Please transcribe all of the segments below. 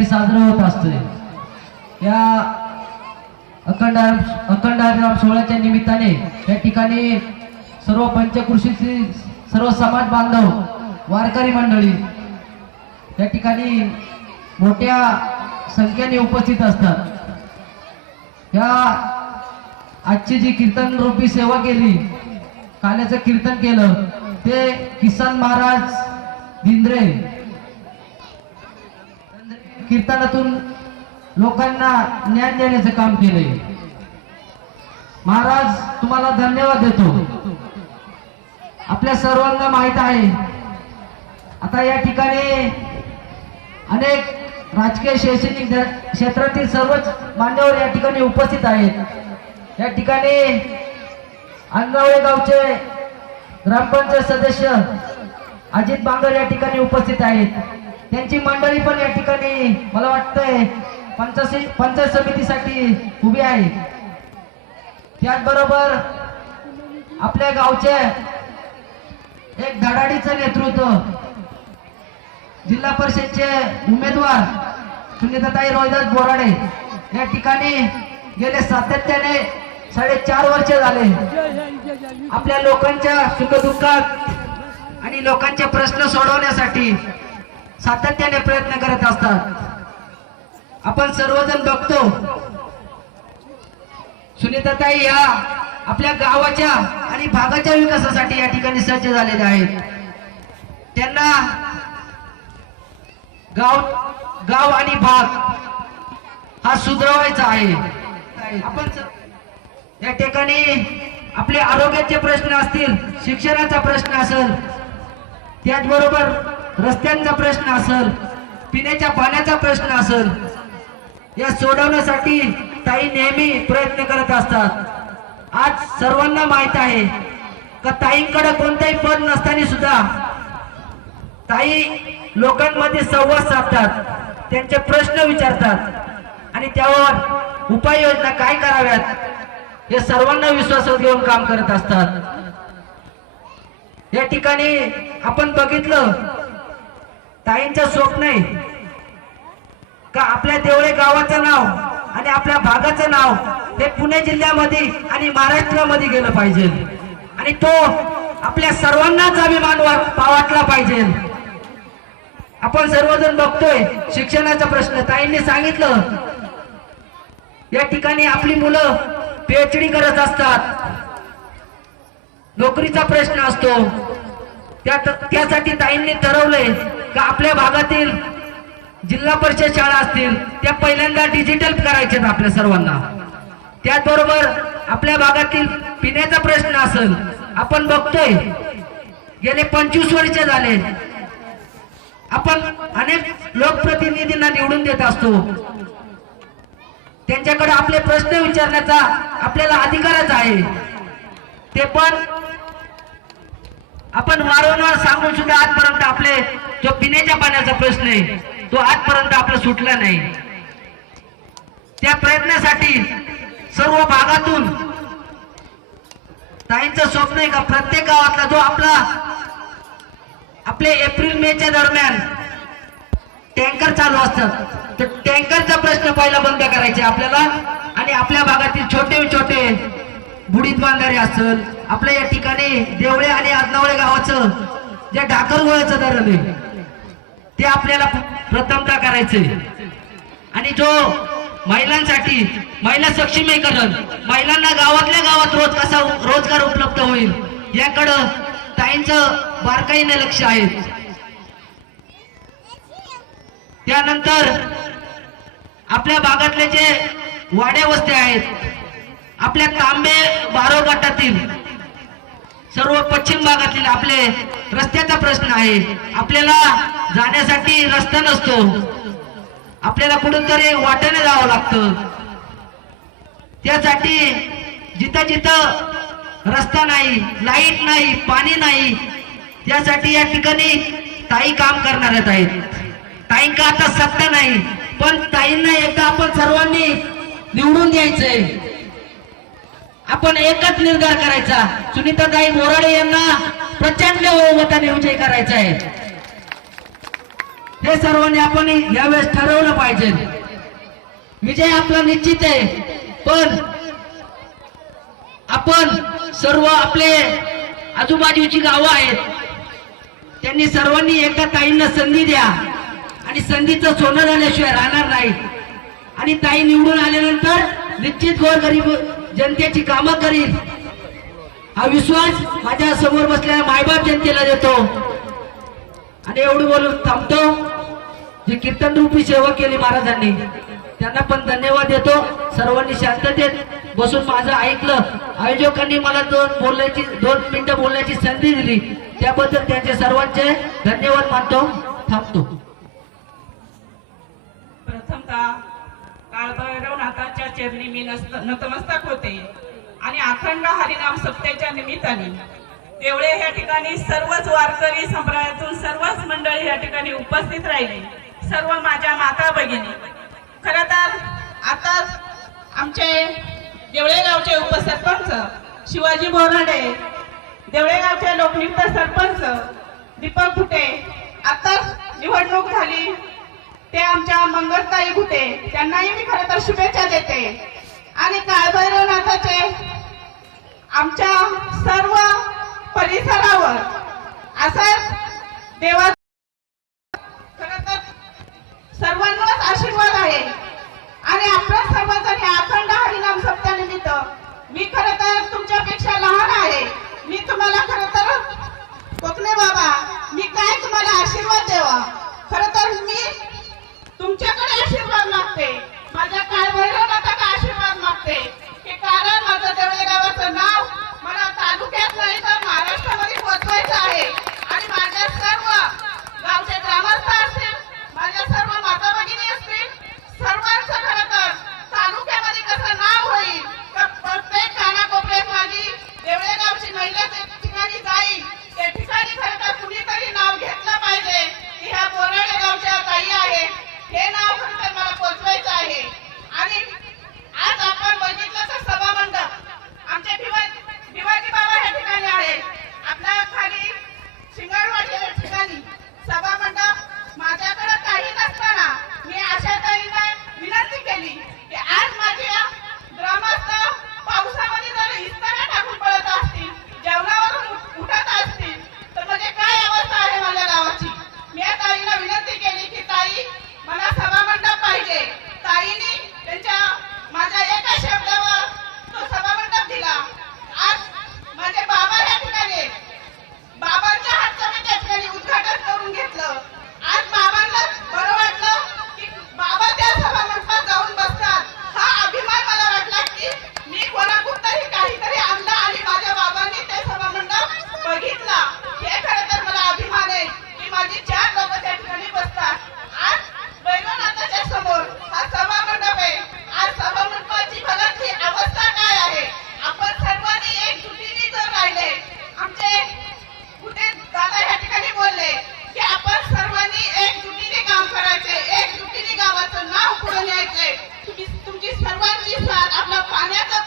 ठिकाणी साजरं होत असतोय. या अखंड अखंड हरिनाम सोहळ्याच्या निमित्ताने या ठिकाणी सर्व पंचकृषीची सर्व समाज बांधव वारकरी मंडळी या ठिकाणी मोठ्या संख्येने उपस्थित असतात. या आजची जी कीर्तन रूपी सेवा केली काल्याचं कीर्तन केलं ते किसन महाराज धिंद्रे कीर्तनातून लोकांना ज्ञान देण्याचं काम केलंय. महाराज तुम्हाला धन्यवाद देतो. आपल्या सर्वांना माहीत आहे आता या ठिकाणी अनेक राजकीय शैक्षणिक क्षेत्रातील सर्वच मान्यवर या ठिकाणी उपस्थित आहेत. या ठिकाणी अंगावळे गावचे ग्रामपंचायत सदस्य अजित बांगर या ठिकाणी उपस्थित आहेत. त्यांची मंडळी पण या ठिकाणी मला वाटतंय पंचायत पंचायत समितीसाठी उभी आहे. त्याचबरोबर आपल्या गावचे एक धडाडीचं नेतृत्व जिल्हा परिषदचे उमेदवार सुनीताताई रोहिदास बोराडे या ठिकाणी गेले सातत्याने साडेचार वर्ष झाले. आपल्या लोकांच्या सुखदुःखात आणि लोकांचे प्रश्न सोडवण्यासाठी सातत्याने प्रयत्न करत असतात. आपण सर्वजण बघतो. सुनीताताई या आपल्या गावाच्या आणि भागाच्या विकासासाठी या ठिकाणी सज्ज झालेल्या आहेत. त्यांना गाव गाव आणि भाग हा सुधरवायचा आहे. आपण या ठिकाणी आपले आरोग्याचे प्रश्न असतील शिक्षणाचा प्रश्न असेल त्याचबरोबर रस्त्यांचा प्रश्न असेल पिण्याच्या पाण्याचा प्रश्न असेल या सोडवण्यासाठी ताई नेहमी प्रयत्न करत असतात. आज सर्वांना माहीत आहे का ताईंकडे कोणताही पद नसताना सुद्धा ताई लोकांमध्ये संवाद साधतात त्यांचे प्रश्न विचारतात आणि त्यावर उपाययोजना काय कराव्यात हे सर्वांना विश्वासात घेऊन काम करत असतात. या ठिकाणी आपण बघितलं ताईंचं स्वप्न आहे का आपल्या देवळे गावाचं नाव आणि आपल्या भागाचं नाव हे पुणे जिल्ह्यामध्ये आणि महाराष्ट्रामध्ये गेलं पाहिजे. आणि तो आपल्या सर्वांनाच अभिमान वाटला पाहिजे. आपण सर्वजण बघतोय शिक्षणाचा प्रश्न. ताईंनी सांगितलं या ठिकाणी आपली मुलं पीएचडी करत असतात. नोकरीचा प्रश्न असतो. त्यासाठी ताईंनी ठरवलंय का आपल्या भागातील जिल्हा परिषद शाळा असतील त्या पहिल्यांदा डिजिटल करायच्यात आपल्या सर्वांना. त्याचबरोबर आपल्या भागातील पिण्याचा प्रश्न असेल आपण बघतोय गेले पंचवीस वर्ष झाले. आपण अनेक लोकप्रतिनिधींना निवडून देत असतो. त्यांच्याकडे आपले प्रश्न विचारण्याचा आपल्याला अधिकारच आहे. ते पण आपण वारंवार सांगून सुद्धा आजपर्यंत आपले जो पिण्याच्या पाण्याचा प्रश्न आहे तो आजपर्यंत आपला सुटला नाही. त्या प्रयत्नासाठी सर्व भागातून ताईंचं स्वप्न आहे का प्रत्येक गावातला जो आपला आपले एप्रिल मेच्या दरम्यान टँकर चालू असतात तर टँकरचा प्रश्न पहिला बंद करायचे आपल्याला आणि आपल्या भागातील छोटे छोटे बुडीत बांधारे असल आपल्या या ठिकाणी देवळे आणि आदनावळे गावाचं जे ढाकर गोळ्याचं धरण आहे ते आपल्याला प्रथमता करायचंय? आणि जो महिलांसाठी महिला सक्षमीकरण महिलांना गावातल्या गावात रोज कसा रोजगार उपलब्ध होईल याकडं ताईंचं बारकाईने लक्ष आहे. त्यानंतर आपल्या भागातले जे वाड्या वस्त्या आहेत आपल्या तांबे बारो गटातील सर्व पश्चिम भागातील आपले रस्त्याचा प्रश्न आहे. आपल्याला जाण्यासाठी रस्ता नसतो. आपल्याला कुठून तरी वाट्याने जावं लागतं. त्यासाठी जिथं जिथं रस्ता नाही लाइट नाही पाणी नाही त्यासाठी या ठिकाणी ताई काम करणार आहेत. ताईंका आता सत्ता नाही पण ताईंना एकदा आपण सर्वांनी निवडून द्यायचंय. आपण एकच निर्धार करायचा. सुनीताताई मोराडे यांना प्रचंड बहुमताने विजय करायचा आहे. हे सर्वांनी आपण यावेळेस ठरवलं पाहिजे. विजय आपला निश्चित आहे. पण आपण सर्व आपले आजूबाजूची गावं आहेत. त्यांनी सर्वांनी एका ताईंना संधी द्या. आणि संधीचं सोनं झाल्याशिवाय राहणार नाही. आणि ताई निवडून आल्यानंतर निश्चित गोरगरीब जनतेची कामं करील हा विश्वास माझ्यासमोर बसलेल्या मायबाप जनतेला देतो. आणि एवढं बोलून थांबतो. जी कीर्तन रूपी सेवा केली महाराजांनी त्यांना पण धन्यवाद देतो. सर्वांनी शांततेत बसून माझं ऐकलं. आयोजकांनी मला दोन बोलण्याची दोन मिनिटं बोलण्याची संधी दिली. त्याबद्दल त्यांचे सर्वांचे धन्यवाद मानतो. थांबतो. प्रथमतः काळभैरवनाथाच्या चरणी मी नतमस्तक होते. आणि अखंड हरिनाम सप्तेच्या निमित्ताने. तेवढे या ठिकाणी सर्वच वारकरी संप्रदायातून सर्वच मंडळी या ठिकाणी उपस्थित राहिली. सर्व माझ्या माता भगिनी. खर तर आता आमचे देवळेगावचे उपसरपंच शिवाजी बोराडे देवळेगावचे लोकनियुक्त सरपंच दीपक फुटे आताच निवडणूक झाली. ते आमच्या मंगलताई घुटे त्यांनाही मी खरं तर शुभेच्छा देते. आणि काळभैरवनाथाचे आमच्या सर्व परिसरावर असाच देवा खरं तर सर्वांनाच आशीर्वाद आहे. आणि आपण सर्वजण हे अखंड हरिनाम सप्तानिमित्त मी खरं तर तुमच्यापेक्षा लहान आहे. मी तुम्हाला खरं तर कोकणे बाबा पाण्याचा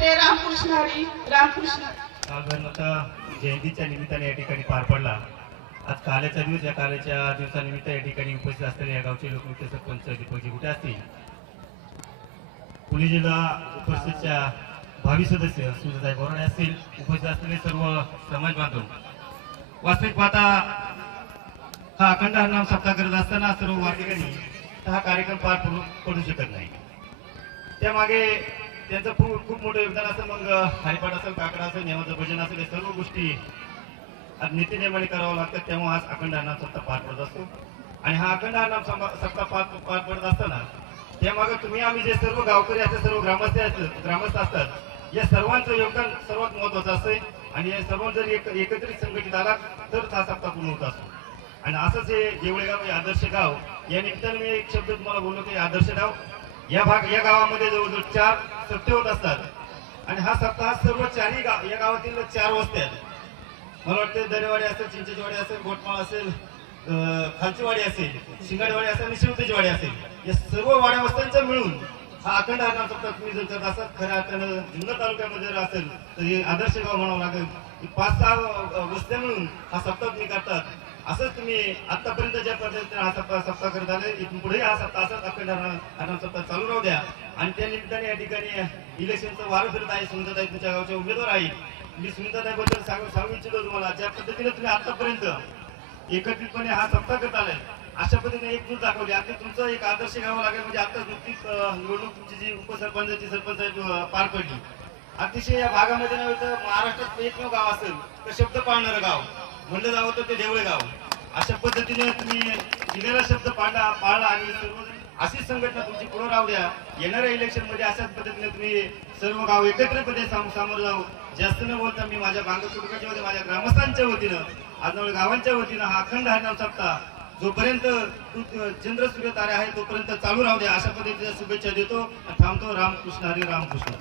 ते रामकृष्ण हरी रामकृष्ण जयंतीच्या निमित्ताने या ठिकाणी पार पडला. आज काल्याचा दिवस या काल्याच्या दिवसानिमित्त या ठिकाणी उपस्थित असलेले या गावचे लोकमुख्य सरपंच दीपकजी कुठे असतील? पुणे जिल्हा उपस्थितच्या भावी सदस्य सुजाताई बोराडे असतील. उपस्थित असलेले सर्व समाज बांधव. वास्तविक पाहता हा अखंड हरनाम सप्ताह करत असताना सर्व वार्तिकांनी हा कार्यक्रम पार पडू शकत नाही. त्यामागे त्यांचं खूप खूप मोठं योगदान असतं मग हरिपाठ असेल काकडा असेल नेमाचं भजन असेल या सर्व गोष्टी आज नीतीनियमाने करावं लागतात तेव्हा आज अखंड हरनाम सप्ताह पार पडत असतो. आणि हा अखंड हरनाम सप्ताह पार पार पडत असताना त्यामागे तुम्ही आम्ही जे सर्व गावकरी असतात सर्व ग्रामस्थ ग्रामस्थ असतात या सर्वांचं योगदान सर्वात महत्वाचं असते आणि या सर्व जर एक एकत्रित संघटित आला तरच हा सप्ताह पूर्ण होत असतो. आणि असंच हे जेवळेगाव हे आदर्श गाव या निमित्ताने मी एक शब्द तुम्हाला बोललो की आदर्श गाव. या भाग या गावामध्ये जवळजवळ चार सप्ते होत असतात. आणि हा सप्ताह सर्व चारही गाव या गावातील चार वस्त्या आहेत. मला वाटतं दरेवाडी असेल चिंचेचीवाडी असेल गोटमाळ असेल खालचीवाडी असेल शिंगाडीवाडी असेल आणि शिवतेची असेल. या सर्व वाड्या वस्त्यांच्या मिळून हा अखंड हरणाम सप्ताह तुम्ही जर करत असाल खऱ्या अर्थानं जुन्नर तालुक्यामध्ये जर असेल तर हे आदर्श गाव म्हणावं लागेल. पाच सहा वस्त्या मिळून हा सप्ताह तुम्ही करतात. असंच तुम्ही आतापर्यंत ज्या पद्धतीने हा सप्ताह सप्ताह करत आले इथून पुढे हा सप्ताह असाच अखंड हरणाम सप्ताह चालू राहू द्या. आणि त्या निमित्ताने या ठिकाणी इलेक्शनचं वारं फिरत आहे सुंदरताई तुमच्या गावचे उमेदवार आहे मी सुंदरताईबद्दल सांगू सांगू इच्छितो तुम्हाला ज्या पद्धतीने तुम्ही आतापर्यंत एकत्रितपणे हा सप्ताह करत आलाय अशा पद्धतीने एकजूट दाखवली. आता तुमचं एक आदर्श घ्यावं लागेल म्हणजे आता नुकतीच निवडणूक तुमची जी उपसरपंचाची सरपंच पार पडली. अतिशय या भागामध्ये नव्हे तर महाराष्ट्रात एकमेव गाव असेल तर शब्द पाळणारं गाव. म्हणलं जावं तर ते देवळे गाव. अशा पद्धतीने तुम्ही दिलेला शब्द पाळला पाळला आणि अशीच संघटना तुमची पुढे राहू द्या. येणाऱ्या इलेक्शनमध्ये अशाच पद्धतीने तुम्ही सर्व गाव एकत्रपणे सामोरं जाऊ. जास्त न बोलता मी माझ्या बांग कुटुंबाच्या माझ्या ग्रामस्थांच्या वतीनं आजनवळ गावांच्या वतीनं हा अखंड हरणाम सप्ताह जोपर्यंत चंद्र सूर्य तारे आहे तोपर्यंत चालू राहू द्या. अशा पद्धतीच्या शुभेच्छा देतो. थांबतो. रामकृष्ण हरी रामकृष्ण